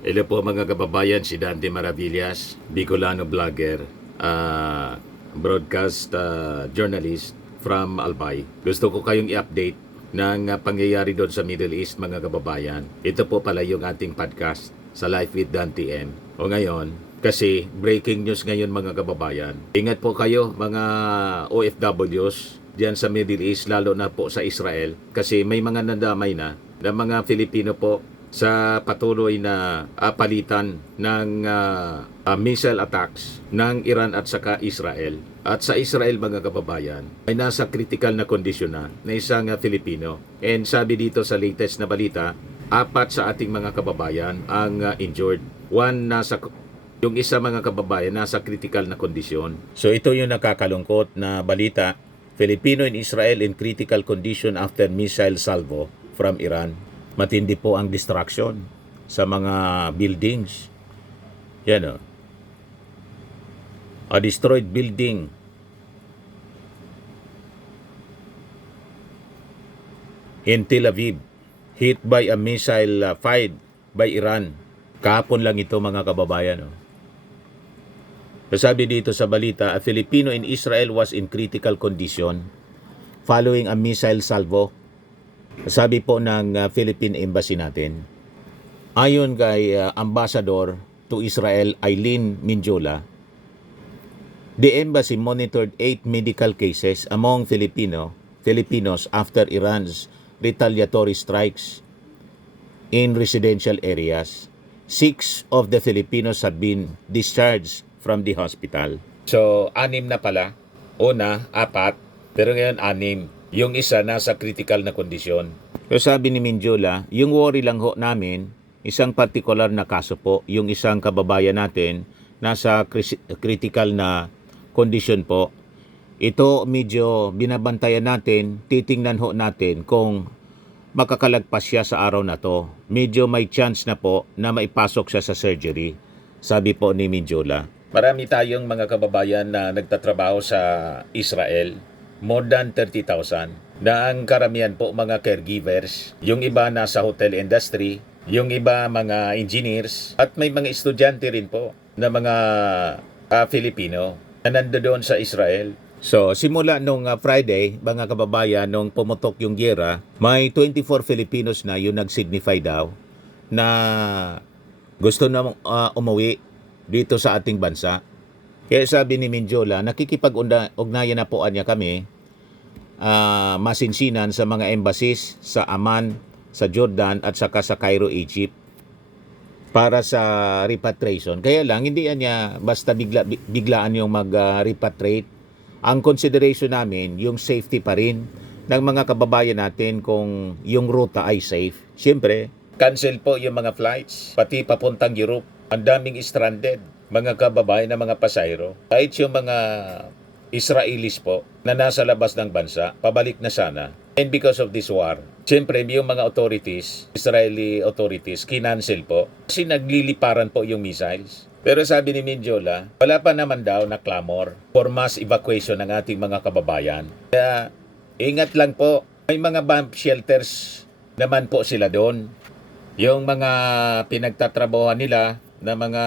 Hello po mga kababayan, si Dante Maravillas, Bicolano vlogger, broadcast journalist from Albay. Gusto ko kayong i-update ng pangyayari doon sa Middle East mga kababayan. Ito po pala yung ating podcast sa Life with Dante M. O ngayon, kasi breaking news ngayon mga kababayan. Ingat po kayo mga OFWs diyan sa Middle East, lalo na po sa Israel. Kasi may mga nadamay na mga Filipino po sa patuloy na palitan ng missile attacks ng Iran at saka Israel. At sa Israel mga kababayan, ay nasa critical na kondisyon na isang Filipino. And sabi dito sa latest na balita, 4 sa ating mga kababayan ang injured. Yung isa mga kababayan nasa critical na kondisyon. So ito yung nakakalungkot na balita. Filipino in Israel in critical condition after missile salvo from Iran. Matindi po ang destruction sa mga buildings. Yan o. A destroyed building. In Tel Aviv, hit by a missile fired by Iran. Kahapon lang ito mga kababayan. O. Sabi dito sa balita, a Filipino in Israel was in critical condition following a missile salvo. Sabi po ng Philippine Embassy natin, ayon kay Ambassador to Israel Eileen Minjola, the embassy monitored 8 medical cases among Filipinos after Iran's retaliatory strikes in residential areas. 6 of the Filipinos have been discharged from the hospital. So, 6 na pala. Una, 4, pero ngayon 6. Yung isa nasa critical na kondisyon. So sabi ni Minjola, yung worry lang ho namin, isang particular na kaso po, yung isang kababayan natin nasa critical na kondisyon po. Ito medyo binabantayan natin, titingnan ho natin kung makakalagpas siya sa araw na to. Medyo may chance na po na maipasok siya sa surgery, sabi po ni Minjola. Marami tayong mga kababayan na nagtatrabaho sa Israel. More than 30,000 na ang karamihan po mga caregivers. Yung iba nasa hotel industry, yung iba mga engineers, at may mga estudyante rin po na mga Filipino na nandoon sa Israel. So, simula nung Friday, mga kababayan, nung pumutok yung giyera, may 24 Filipinos na yung nag-signify daw na gusto na umuwi dito sa ating bansa. Kaya sabi ni Minjola, nakikipag-ugnayan na po niya kami masinsinan sa mga embassies sa Amman, sa Jordan at saka sa Cairo, Egypt para sa repatriation. Kaya lang, hindi niya basta biglaan yung mag-repatriate. Ang consideration namin, yung safety pa rin ng mga kababayan natin kung yung ruta ay safe. Siyempre, cancel po yung mga flights, pati papuntang Europe. Ang daming stranded, mga kababayan na mga pasahero. Kahit yung mga Israelis po na nasa labas ng bansa, pabalik na sana. And because of this war, siyempre yung mga authorities, Israeli authorities, kinancel po. Kasi nagliliparan po yung missiles. Pero sabi ni Minjola, wala pa naman daw na clamor for mass evacuation ng ating mga kababayan. Kaya ingat lang po, may mga bomb shelters naman po sila doon. Yung mga pinagtatrabahuan nila na mga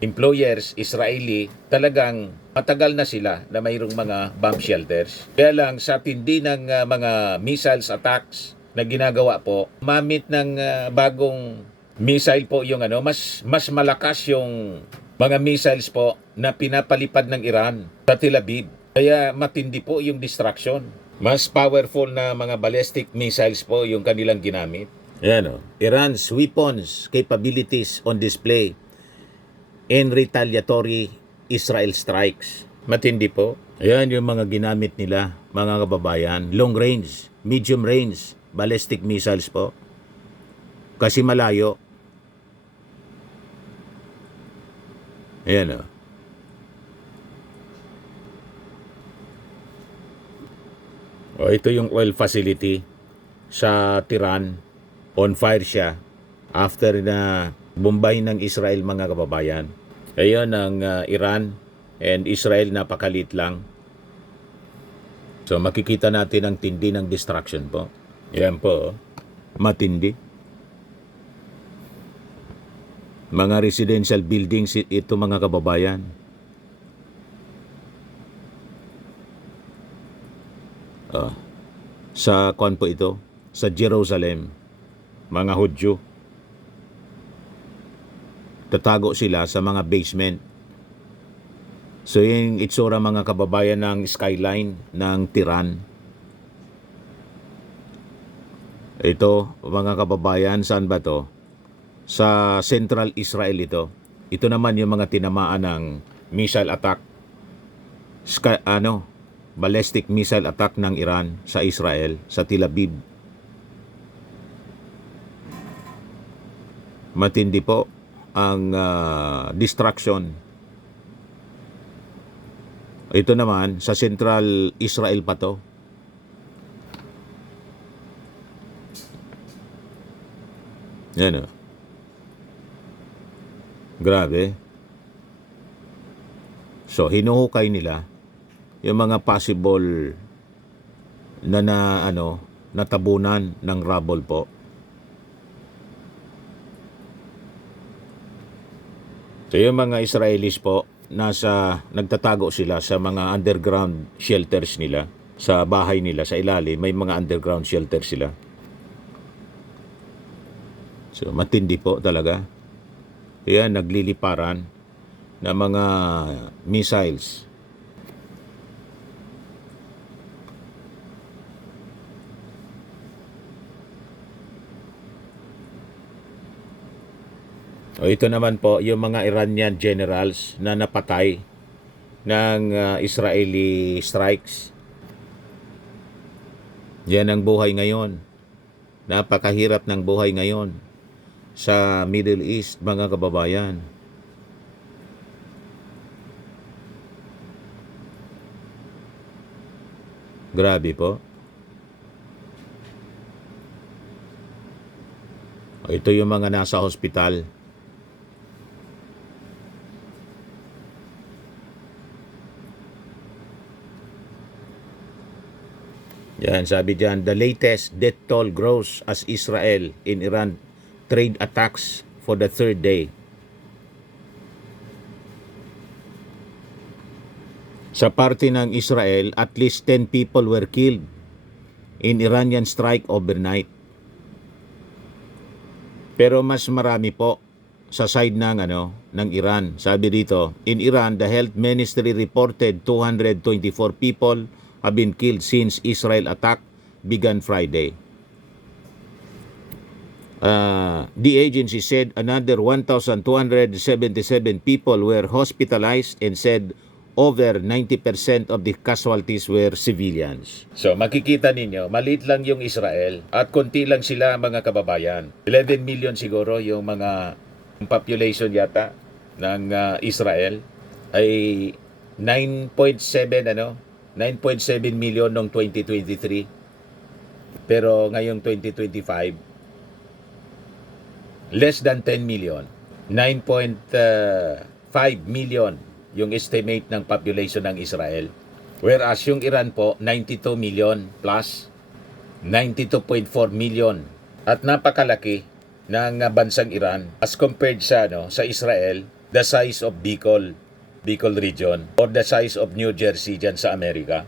employers, Israeli, talagang matagal na sila na mayroong mga bomb shelters. Kaya lang sa tindi ng mga missiles attacks na ginagawa po, mamit ng bagong missile po yung mas malakas yung mga missiles po na pinapalipad ng Iran sa Tel Aviv. Kaya matindi po yung destruction. Mas powerful na mga ballistic missiles po yung kanilang ginamit. Ayan o. Iran's weapons capabilities on display in retaliatory Israel strikes. Matindi po. Ayan yung mga ginamit nila, mga kababayan. Long range, medium range, ballistic missiles po. Kasi malayo. Ayan o. O ito yung oil facility sa Tehran. On fire siya after na bumbay ng Israel mga kababayan. Ayun ang Iran and Israel napakalit lang. So makikita natin ang tindi ng destruction po. Yan po, matindi. Mga residential buildings ito mga kababayan. Sa kuan po ito, sa Jerusalem, mga Hudyo. Tatago sila sa mga basement. So yung itsura mga kababayan ng skyline ng Tiran. Ito mga kababayan, saan ba to? Sa Central Israel ito. Ito naman yung mga tinamaan ng missile attack. Ballistic missile attack ng Iran sa Israel, sa Tel Aviv. Matindi po ang destruction. Ito naman, sa Central Israel pa to. Yan o. Grabe. So, hinuhukay nila yung mga possible na natabunan ng rubble po. So yung mga Israelis po, nagtatago sila sa mga underground shelters nila, sa bahay nila, sa ilalim, may mga underground shelters sila. So matindi po talaga. Kaya nagliliparan na mga missiles. O ito naman po yung mga Iranian generals na napatay ng Israeli strikes. Yan ang buhay ngayon. Napakahirap ng buhay ngayon sa Middle East, mga kababayan. Grabe po. O ito yung mga nasa hospital. Yan, sabi dyan, the latest death toll grows as Israel in Iran trade attacks for the third day. Sa parte ng Israel, at least 10 people were killed in Iranian strike overnight. Pero mas marami po sa side ng Iran. Sabi dito, in Iran, the health ministry reported 224 people have been killed since Israel attack began Friday. The agency said another 1,277 people were hospitalized and said over 90% of the casualties were civilians. So makikita ninyo, maliit lang yung Israel at konti lang sila mga kababayan. 11 million siguro yung mga population yata ng Israel ay 9.7 million noong 2023. Pero ngayong 2025, less than 10 million. 9.5 million yung estimate ng population ng Israel. Whereas yung Iran po, 92 million plus 92.4 million. At napakalaki ng bansang Iran as compared sa Israel, the size of Bicol region or the size of New Jersey dyan sa Amerika.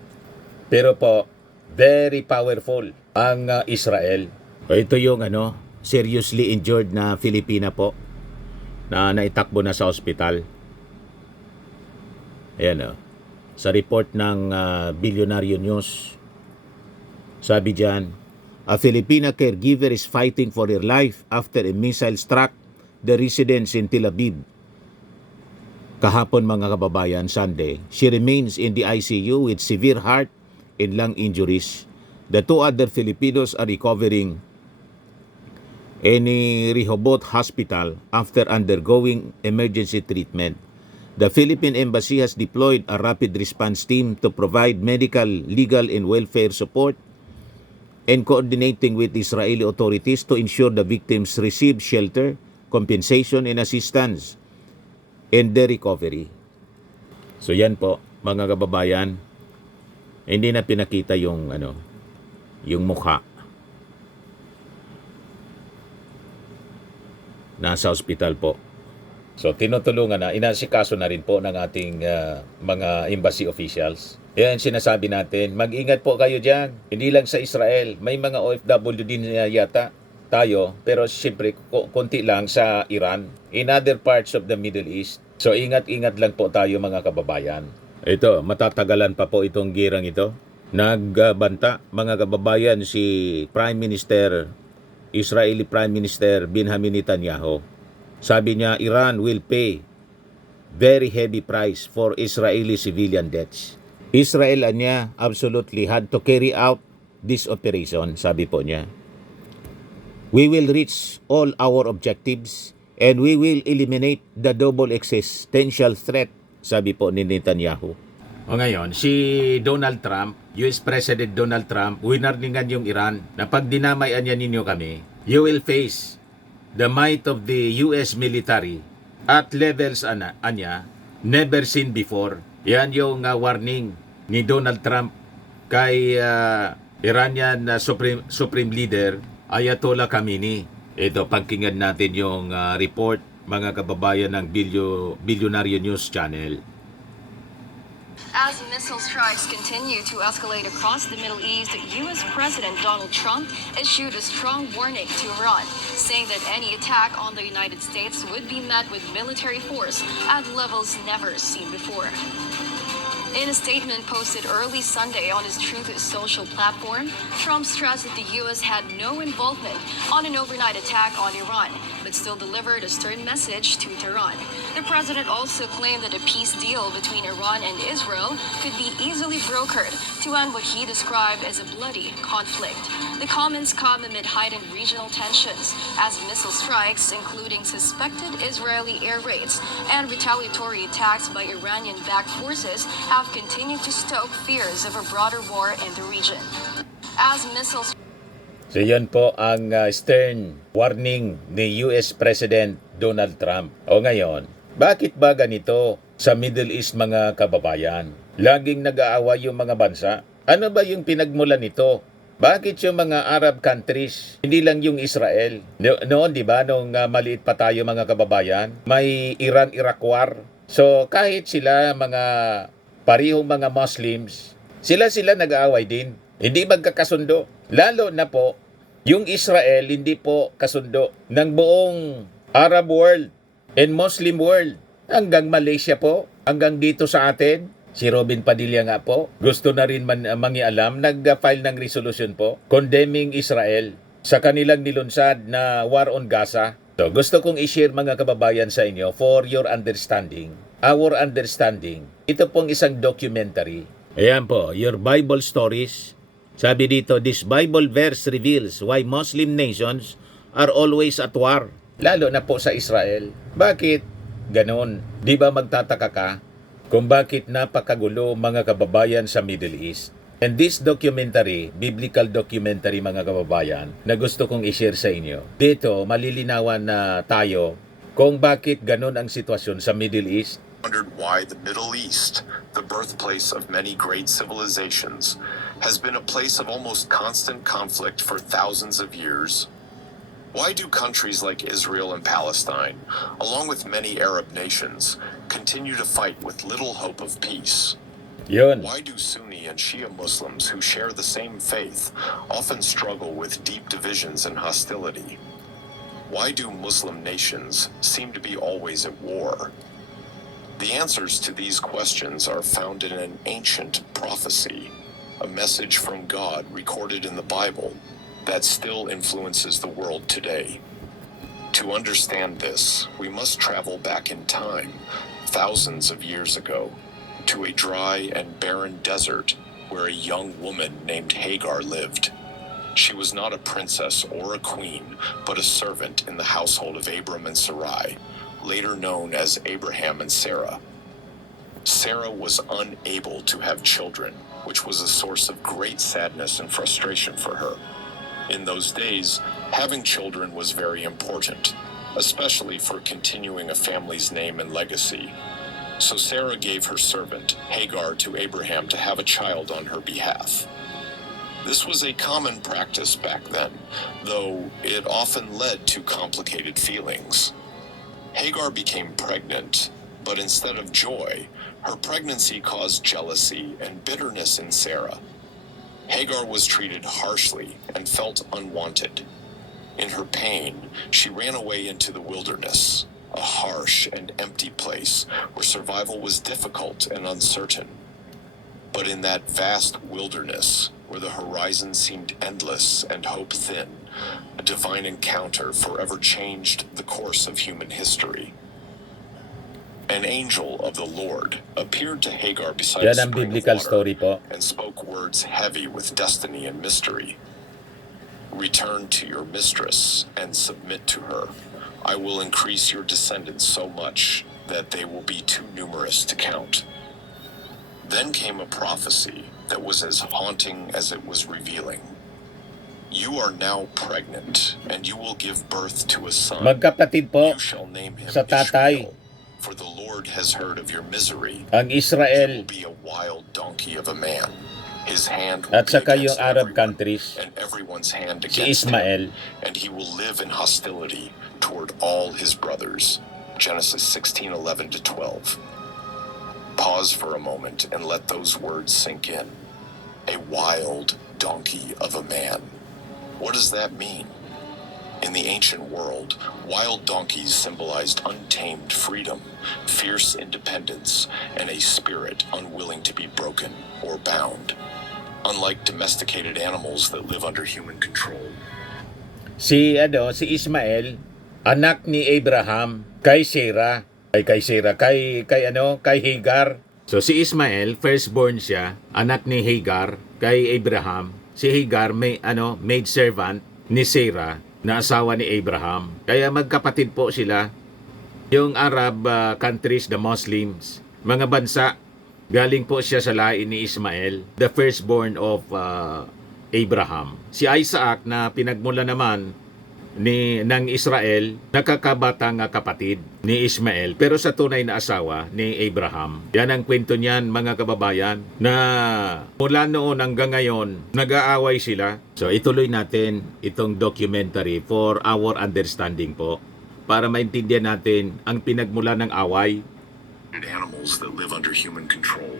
Pero po, very powerful ang Israel. Ito yung seriously injured na Filipina po na naitakbo na sa ospital. Ayan sa report ng Billionaire News. Sabi dyan, a Filipina caregiver is fighting for her life after a missile struck the residence in Tel Aviv. Kahapon mga kababayan, Sunday, she remains in the ICU with severe heart and lung injuries. The two other Filipinos are recovering in Rehoboth Hospital after undergoing emergency treatment. The Philippine Embassy has deployed a rapid response team to provide medical, legal, and welfare support and coordinating with Israeli authorities to ensure the victims receive shelter, compensation, and assistance in their recovery. So yan po, mga kababayan, hindi na pinakita yung mukha. Nasa ospital po. So tinutulungan na, inasikaso na rin po ng ating mga embassy officials. Yan sinasabi natin, mag-ingat po kayo dyan. Hindi lang sa Israel, may mga OFW din yata tayo, pero siyempre konti lang sa Iran, in other parts of the Middle East. So ingat-ingat lang po tayo mga kababayan. Ito, matatagalan pa po itong girang ito. Nagbanta mga kababayan si Israeli Prime Minister Benjamin Netanyahu. Sabi niya, Iran will pay very heavy price for Israeli civilian deaths. Israel niya absolutely had to carry out this operation, sabi po niya. We will reach all our objectives and we will eliminate the double existential threat, sabi po ni Netanyahu. O ngayon, si Donald Trump, US President Donald Trump, winarningan yung Iran na pag dinamayan niya ninyo kami, you will face the might of the US military at levels anya never seen before. Yan yung warning ni Donald Trump kay Iranian Supreme Leader Ayatollah Khamenei. Ito, pagkinggan natin yung report, mga kababayan ng Bilyonaryo News Channel. As missile strikes continue to escalate across the Middle East, U.S. President Donald Trump issued a strong warning to Iran, saying that any attack on the United States would be met with military force at levels never seen before. In a statement posted early Sunday on his Truth Social platform, Trump stressed that the U.S. had no involvement on an overnight attack on Iran, but still delivered a stern message to Tehran. The president also claimed that a peace deal between Iran and Israel could be easily brokered to end what he described as a bloody conflict. The comments come amid heightened regional tensions as missile strikes, including suspected Israeli air raids and retaliatory attacks by Iranian-backed forces, have continued to stoke fears of a broader war in the region. As missiles... So yan po ang stern warning ni US President Donald Trump. O ngayon, bakit ba ganito sa Middle East mga kababayan? Laging nag-aaway yung mga bansa. Ano ba yung pinagmulan nito? Bakit yung mga Arab countries, hindi lang yung Israel? Noon, di ba, nung maliit pa tayo mga kababayan, may Iran-Iraq war. So kahit sila mga parihong mga Muslims, sila nag-aaway din. Hindi magkakasundo. Lalo na po, yung Israel hindi po kasundo ng buong Arab world and Muslim world. Hanggang Malaysia po, hanggang dito sa atin. Si Robin Padilla nga po, gusto na rin mangialam, nag-file ng resolution po, condemning Israel sa kanilang nilunsad na war on Gaza. So gusto kong i-share mga kababayan sa inyo for your understanding, our understanding. Ito pong isang documentary. Ayan po, your Bible stories. Sabi dito, this Bible verse reveals why Muslim nations are always at war. Lalo na po sa Israel. Bakit ganon? Di ba magtataka ka kung bakit napakagulo mga kababayan sa Middle East? And this documentary, biblical documentary mga kababayan, na gusto kong i-share sa inyo. Dito, malilinawan na tayo kung bakit ganon ang sitwasyon sa Middle East. Wondered why the Middle East, the birthplace of many great civilizations, has been a place of almost constant conflict for thousands of years. Why do countries like Israel and Palestine, along with many Arab nations, continue to fight with little hope of peace? Yun. Why do Sunni and Shia Muslims who share the same faith often struggle with deep divisions and hostility? Why do Muslim nations seem to be always at war? The answers to these questions are found in an ancient prophecy, a message from God recorded in the Bible that still influences the world today. To understand this, we must travel back in time, thousands of years ago, to a dry and barren desert where a young woman named Hagar lived. She was not a princess or a queen, but a servant in the household of Abram and Sarai, later known as Abraham and Sarah. Sarah was unable to have children, which was a source of great sadness and frustration for her. In those days, having children was very important, especially for continuing a family's name and legacy. So Sarah gave her servant, Hagar, to Abraham to have a child on her behalf. This was a common practice back then, though it often led to complicated feelings. Hagar became pregnant, but instead of joy, her pregnancy caused jealousy and bitterness in Sarah. Hagar was treated harshly and felt unwanted. In her pain, she ran away into the wilderness, a harsh and empty place where survival was difficult and uncertain. But in that vast wilderness, where the horizon seemed endless and hope thin, a divine encounter forever changed the course of human history. An angel of the Lord appeared to Hagar beside a Yan ang spring of biblical water story po. and spoke words heavy with destiny and mystery. Return to your mistress and submit to her. I will increase your descendants so much that they will be too numerous to count. Then came a prophecy that was as haunting as it was revealing. You are now pregnant, and you will give birth to a son. Magkapatid po You shall name him sa tatay. Ishmael, for the Lord has heard of your misery. ang He will Israel be a wild donkey of a man. His hand will at be saka yung against Arab everyone, countries, and everyone's hand si against him, Ismael. and he will live in hostility toward all his brothers. Genesis 16:11 to 12. Pause for a moment and let those words sink in. A wild donkey of a man. What does that mean? In the ancient world, wild donkeys symbolized untamed freedom, fierce independence, and a spirit unwilling to be broken or bound. Unlike domesticated animals that live under human control, Si Ismael, anak ni Abraham kay Sarah, kay Hagar. So si Ismael, firstborn siya, anak ni Hagar kay Abraham. Si Hagar maid servant ni Sarah na asawa ni Abraham. Kaya magkapatid po sila. Yung Arab countries, the Muslims, mga bansa, galing po siya sa lahi ni Ismael, the firstborn of Abraham. Si Isaac na pinagmula naman ng Israel, nakakabatang kapatid ni Ismael, pero sa tunay na asawa ni Abraham. Yan ang kwento niyan, mga kababayan, na mula noon hanggang ngayon, nag-aaway sila. So ituloy natin itong documentary for our understanding po, para maintindihan natin ang pinagmula ng away. and animals that live under human control,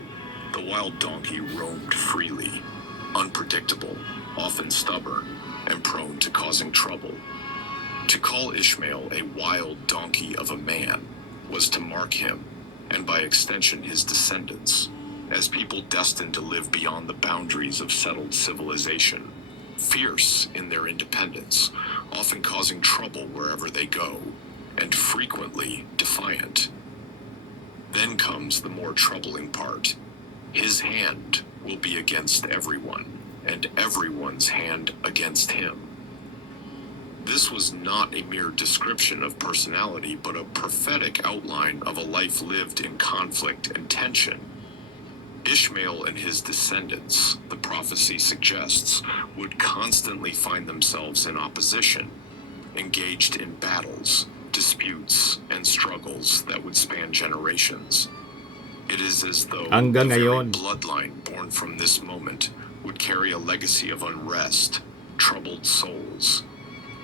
the wild donkey roamed freely, unpredictable, often stubborn, and prone to causing trouble. To call Ishmael a wild donkey of a man was to mark him, and by extension his descendants, as people destined to live beyond the boundaries of settled civilization, fierce in their independence, often causing trouble wherever they go, and frequently defiant. Then comes the more troubling part. His hand will be against everyone, and everyone's hand against him. This was not a mere description of personality, but a prophetic outline of a life lived in conflict and tension. Ishmael and his descendants, the prophecy suggests, would constantly find themselves in opposition, engaged in battles, disputes, and struggles that would span generations. It is as though Hanggang the very ngayon. bloodline born from this moment would carry a legacy of unrest, troubled souls.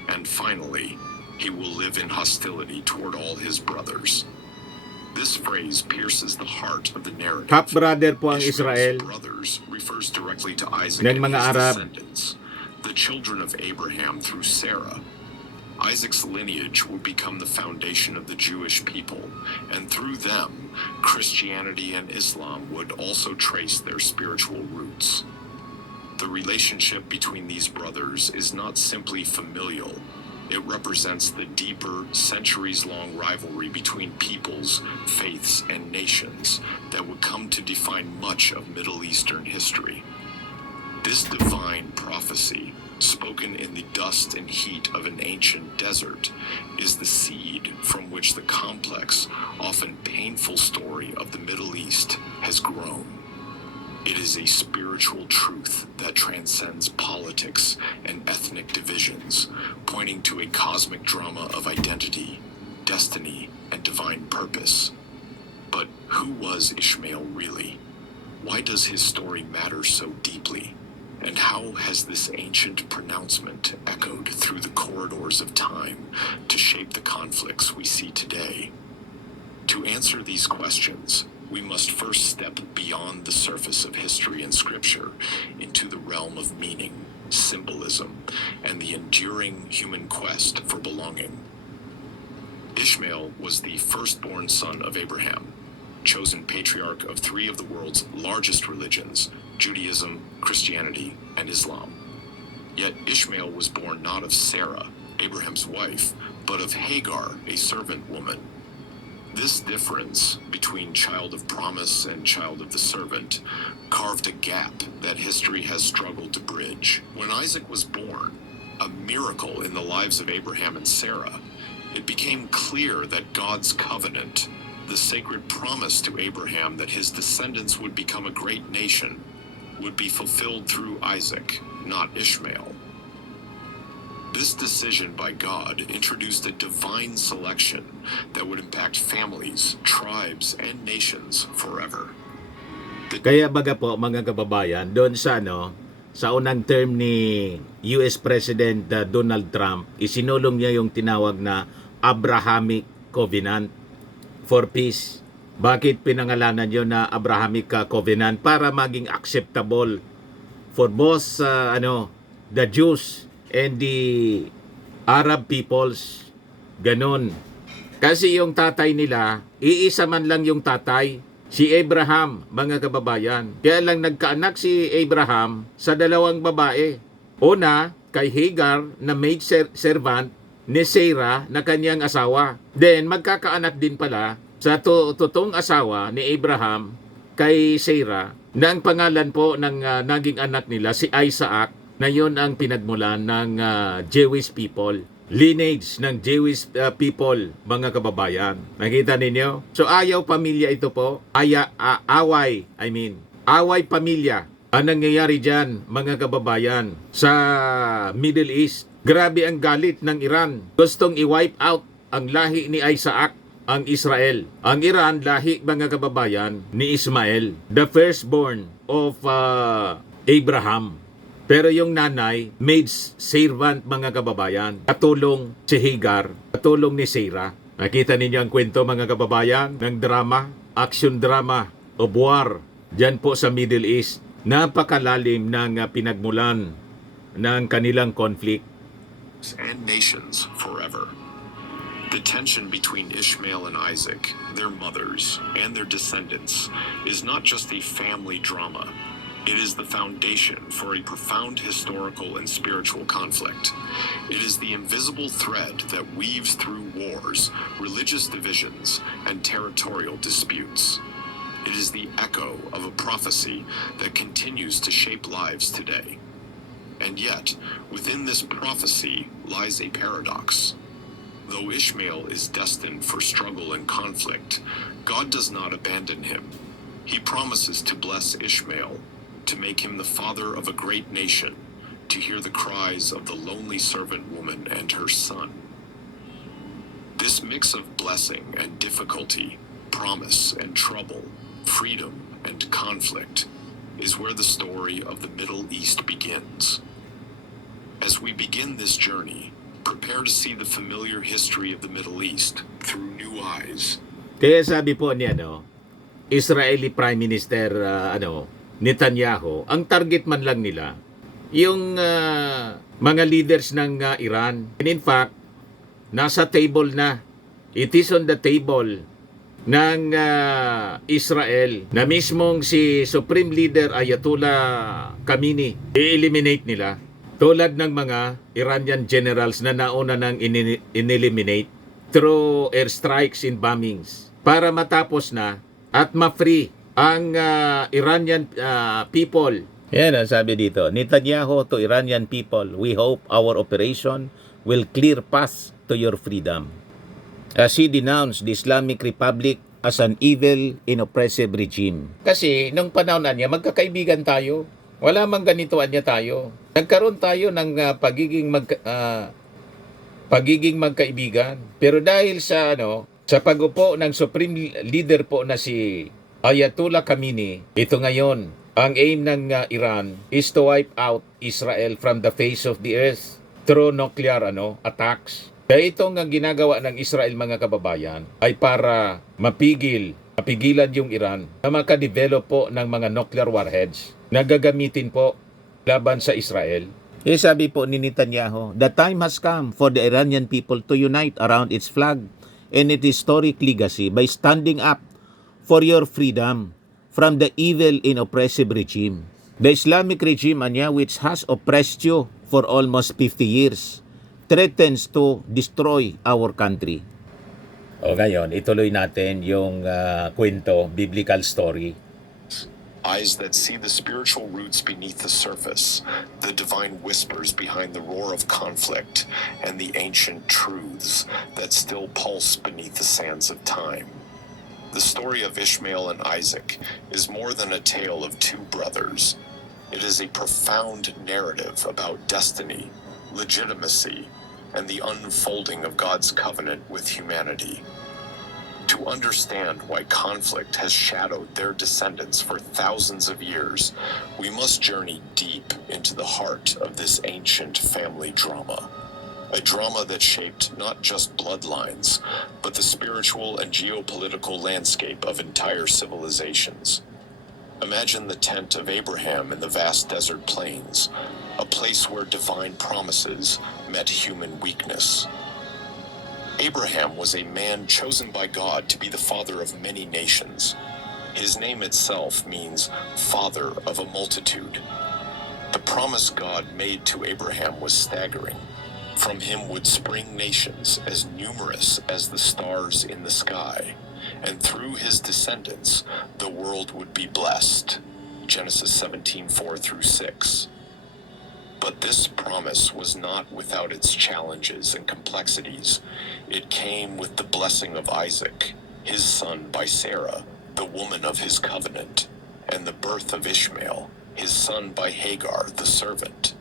And finally, he will live in hostility toward all his brothers. This phrase pierces the heart of the narrative. Half-brother po ang Ishmael's Israel brothers refers directly to Isaac ng and mga his Arab. descendants, the children of Abraham through Sarah. Isaac's lineage would become the foundation of the Jewish people, and through them, Christianity and Islam would also trace their spiritual roots. The relationship between these brothers is not simply familial. It represents the deeper, centuries-long rivalry between peoples, faiths, and nations that would come to define much of Middle Eastern history. This divine prophecy, spoken in the dust and heat of an ancient desert, is the seed from which the complex, often painful story of the Middle East has grown. It is a spiritual truth that transcends politics and ethnic divisions, pointing to a cosmic drama of identity, destiny, and divine purpose. But who was Ishmael really? Why does his story matter so deeply? And how has this ancient pronouncement echoed through the corridors of time to shape the conflicts we see today? To answer these questions, we must first step beyond the surface of history and scripture into the realm of meaning, symbolism, and the enduring human quest for belonging. Ishmael was the firstborn son of Abraham, chosen patriarch of three of the world's largest religions, Judaism, Christianity, and Islam. Yet Ishmael was born not of Sarah, Abraham's wife, but of Hagar, a servant woman. This difference between child of promise and child of the servant carved a gap that history has struggled to bridge. When Isaac was born, a miracle in the lives of Abraham and Sarah, it became clear that God's covenant, the sacred promise to Abraham that his descendants would become a great nation, would be fulfilled through Isaac, not Ishmael. This decision by God introduced a divine selection that would impact families, tribes, and nations forever. Kaya baga po mga kababayan, doon sa sa unang term ni US President Donald Trump, isinulong niya yung tinawag na Abrahamic Covenant for Peace. Bakit pinangalanan yun na Abrahamic Covenant? Para maging acceptable for both the Jews and the Arab peoples. Ganon. Kasi yung tatay nila, iisa man lang yung tatay, si Abraham, mga kababayan. Kaya lang nagkaanak si Abraham sa dalawang babae. Una, kay Hagar na maid servant ni Sarah na kanyang asawa. Then magkakaanak din pala sa totoong asawa ni Abraham kay Sarah na ang pangalan po ng naging anak nila si Isaac, na yun ang pinagmulan ng Jewish people. Lineage ng Jewish people, mga kababayan. Nakita ninyo? So ayaw pamilya ito po. Away pamilya. Ang nangyayari dyan, mga kababayan, sa Middle East. Grabe ang galit ng Iran. Gustong i-wipe out ang lahi ni Isaac, ang Israel. Ang Iran, lahi, mga kababayan, ni Ismael, the firstborn of Abraham. Pero yung nanay, maid servant, mga kababayan, katulong si Hagar, katulong ni Sarah. Nakita ninyo ang kwento, mga kababayan, ng drama, action drama of war dyan po sa Middle East. Napakalalim ng pinagmulan ng kanilang conflict. And nations forever. The tension between Ishmael and Isaac, their mothers, and their descendants is not just a family drama. It is the foundation for a profound historical and spiritual conflict. It is the invisible thread that weaves through wars, religious divisions, and territorial disputes. It is the echo of a prophecy that continues to shape lives today. And yet, within this prophecy lies a paradox. Though Ishmael is destined for struggle and conflict, God does not abandon him. He promises to bless Ishmael, to make him the father of a great nation, to hear the cries of the lonely servant woman and her son. This mix of blessing and difficulty, promise and trouble, freedom and conflict, is where the story of the Middle East begins. As we begin this journey, prepare to see the familiar history of the Middle East through new eyes. Kaya sabi po ni Israeli Prime Minister Netanyahu, ang target man lang nila yung mga leaders ng Iran. And in fact, nasa table na. It is on the table ng Israel na mismong si Supreme Leader Ayatollah Khamenei i-eliminate nila. Tulad ng mga Iranian generals na nauna nang in-eliminate through airstrikes and bombings para matapos na at ma-free ang Iranian people. Yan ang sabi dito. Netanyahu to Iranian people, we hope our operation will clear path to your freedom. As he denounced the Islamic Republic as an evil and oppressive regime. Kasi nung panahon na niya, magkakaibigan tayo. Wala mang ganitoan niya tayo. Nagkaroon tayo ng pagiging magkaibigan. Pero dahil sa sa pag-upo ng Supreme Leader po na si Ayatollah Khamenei, ito ngayon, Ang aim ng Iran is to wipe out Israel from the face of the earth through nuclear attacks. Kaya itong ginagawa ng Israel, mga kababayan, ay para mapigilan yung Iran na makadevelop po ng mga nuclear warheads na gagamitin po laban sa Israel. Sabi po ni Netanyahu, the time has come for the Iranian people to unite around its flag and its historic legacy by standing up for your freedom from the evil and oppressive regime. The Islamic regime, which has oppressed you for almost 50 years, threatens to destroy our country. O ngayon, ituloy natin yung kwento, biblical story. Eyes that see the spiritual roots beneath the surface, the divine whispers behind the roar of conflict, and the ancient truths that still pulse beneath the sands of time. The story of Ishmael and Isaac is more than a tale of two brothers. It is a profound narrative about destiny, legitimacy, and the unfolding of God's covenant with humanity. To understand why conflict has shadowed their descendants for thousands of years, we must journey deep into the heart of this ancient family drama. A drama that shaped not just bloodlines, but the spiritual and geopolitical landscape of entire civilizations. Imagine the tent of Abraham in the vast desert plains, a place where divine promises met human weakness. Abraham was a man chosen by God to be the father of many nations. His name itself means father of a multitude. The promise God made to Abraham was staggering. From him would spring nations as numerous as the stars in the sky, and through his descendants the world would be blessed. Genesis 17:4-6. But this promise was not without its challenges and complexities. It came with the blessing of Isaac, his son by Sarah, the woman of his covenant, and the birth of Ishmael, his son by Hagar, the servant.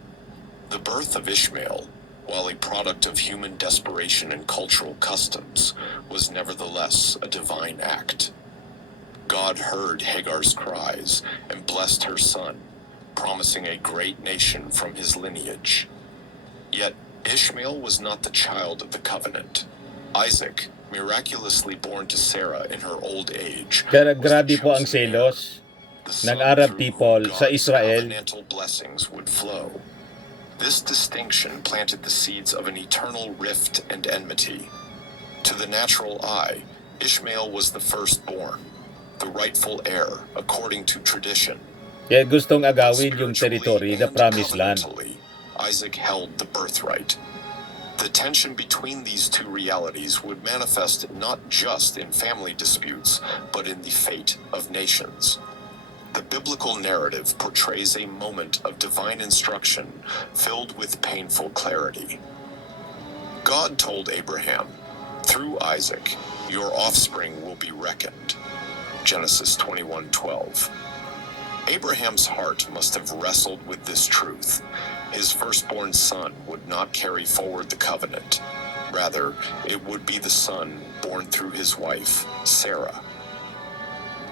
The birth of Ishmael, while a product of human desperation and cultural customs, was nevertheless a divine act. God heard Hagar's cries and blessed her son, promising a great nation from his lineage. Yet Ishmael was not the child of the covenant. Isaac, miraculously born to Sarah in her old age, Kaya was the grabe po ang chosen heir, selos the ng son Arab through people whom sa God's Israel. covenantal blessings would flow. This distinction planted the seeds of an eternal rift and enmity. To the natural eye, Ishmael was the firstborn, the rightful heir according to tradition. Kaya gustong But agawin yung spiritually territory, the and promised land. covenantally, Isaac held the birthright. The tension between these two realities would manifest not just in family disputes, but in the fate of nations. The biblical narrative portrays a moment of divine instruction filled with painful clarity. God told Abraham, through Isaac, your offspring will be reckoned. Genesis 21:12. Abraham's heart must have wrestled with this truth. His firstborn son would not carry forward the covenant. Rather, it would be the son born through his wife, Sarah.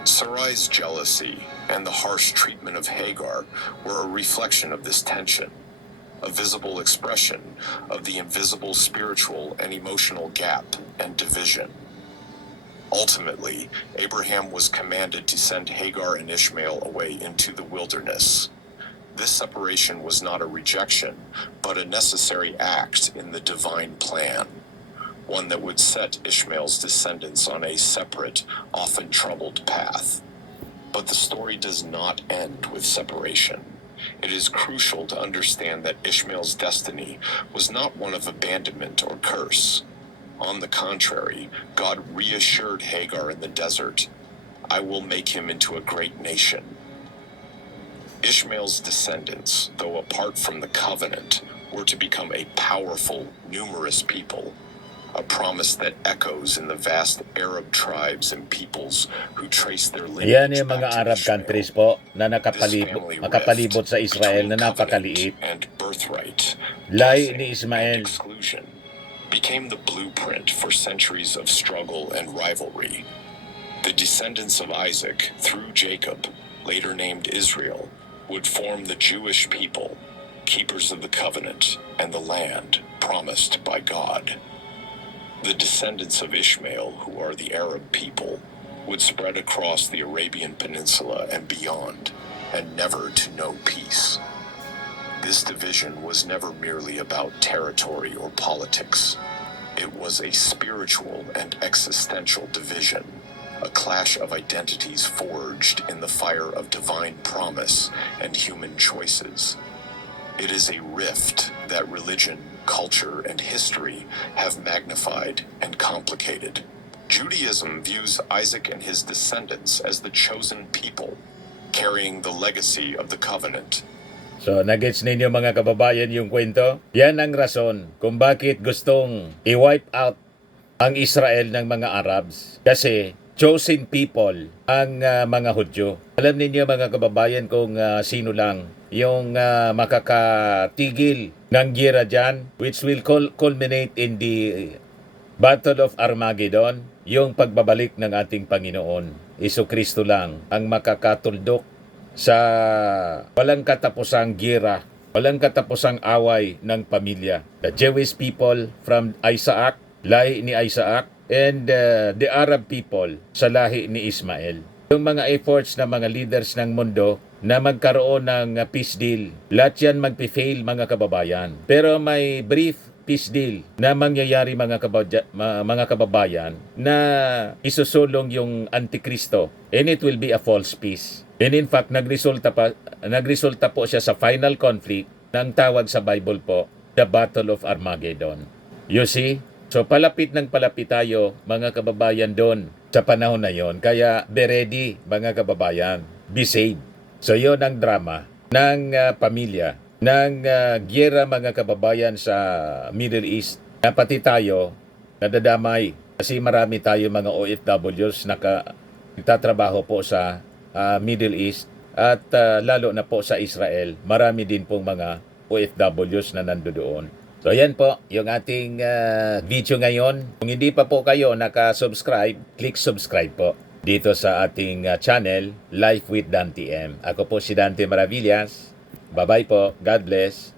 Sarai's jealousy and the harsh treatment of Hagar were a reflection of this tension, a visible expression of the invisible spiritual and emotional gap and division. Ultimately, Abraham was commanded to send Hagar and Ishmael away into the wilderness. This separation was not a rejection, but a necessary act in the divine plan, one that would set Ishmael's descendants on a separate, often troubled path. But the story does not end with separation. It is crucial to understand that Ishmael's destiny was not one of abandonment or curse. On the contrary, God reassured Hagar in the desert, I will make him into a great nation. Ishmael's descendants, though apart from the covenant, were to become a powerful, numerous people, a promise that echoes in the vast Arab tribes and peoples who trace their Yan lineage yung mga back to Arab Ishmael. countries po na This family makapalibot rift sa Israel between na covenant napakaliit. and birthright, Layo blessing ni and Ismael. exclusion, became the blueprint for centuries of struggle and rivalry. The descendants of Isaac, through Jacob, later named Israel, would form the Jewish people, keepers of the covenant and the land promised by God. The descendants of Ishmael, who are the Arab people, would spread across the Arabian Peninsula and beyond, and never to know peace. This division was never merely about territory or politics. It was a spiritual and existential division, a clash of identities forged in the fire of divine promise and human choices. It is a rift that religion, culture, and history have magnified and complicated. Judaism views Isaac and his descendants as the chosen people, carrying the legacy of the covenant. So, nagets ninyo mga kababayan yung kwento? Yan ang rason kung bakit gustong i-wipe out ang Israel ng mga Arabs. Kasi chosen people ang mga Hudyo. Alam ninyo mga kababayan kung sino lang yung makakatigil ng giyera dyan, which will culminate in the Battle of Armageddon, yung pagbabalik ng ating Panginoon. Jesucristo lang ang makakatuldok sa walang katapusang giyera, walang katapusang away ng pamilya. The Jewish people from Isaac, lahi ni Isaac, and the Arab people sa lahi ni Ismael. Yung mga efforts ng mga leaders ng mundo na magkaroon ng peace deal, lahat yan magpi-fail mga kababayan. Pero may brief peace deal na mangyayari mga kababayan na isusulong yung Antikristo, and it will be a false peace. And in fact, nagresulta po siya sa final conflict ng tawag sa Bible po, the Battle of Armageddon. You see? So palapit ng palapit tayo mga kababayan doon sa panahon na yon. Kaya be ready mga kababayan. Be safe. So yon ang drama ng pamilya, ng giyera mga kababayan sa Middle East. Na pati tayo nadadamay kasi marami tayo mga OFWs na nagtatrabaho po sa Middle East at lalo na po sa Israel. Marami din pong mga OFWs na nandoon. So yan po yung ating video ngayon. Kung hindi pa po kayo naka-subscribe, click subscribe po dito sa ating channel, Life with Dante M. Ako po si Dante Maravillas. Bye-bye po. God bless.